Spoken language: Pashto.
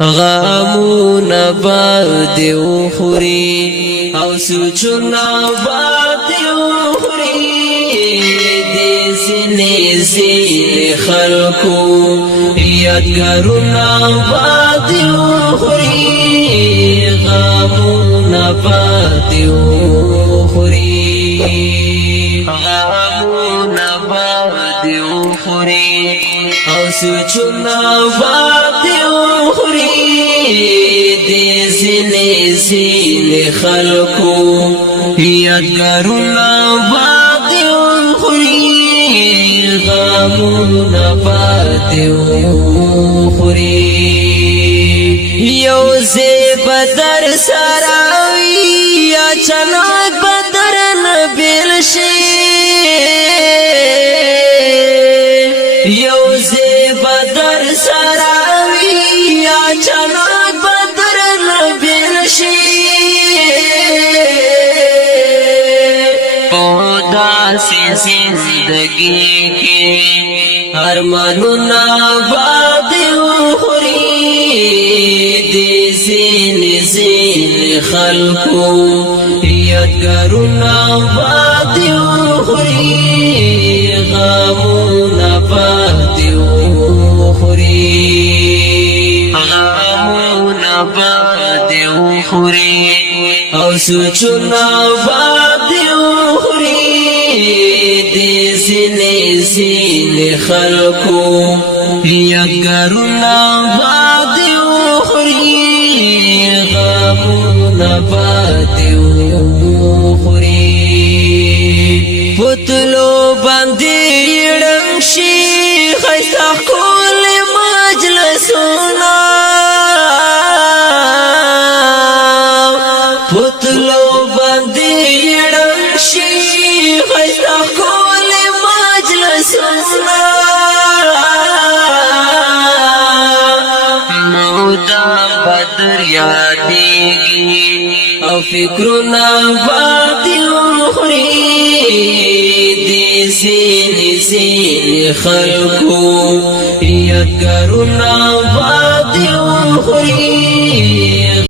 غامونا بعد اخری او سوچونا بعد اخری دیسنی زین خلقو یادگارونا بعد اخری غامونا بعد اخری غامونا بعد اخری او سوچونا بعد اخری زین خلقو یادگارونا بعد اخری غامونا بعد اخری یو زیب در سراوی یا چنات بدر نبیل شی یو زیب در سراوی یا چنات بدر نبیل شی پودا سی زندگی کی ارمانونا بعد اخری زین خلقو یادگارونا بعد اخری غامونا بعد اخری غامونا بعد اخری او سوچونا بعد اخری زین خلقو یادگارونا بعد اخری غامونا بعد اخری پتلو باندې رنگ شي خیستا کول مجلسونا پتلو باندې رنگ شي خیستا کول مجلسونا بدر یادیگی او فکرنا بعد اخری زین خلقو یادگارونا بعد اخری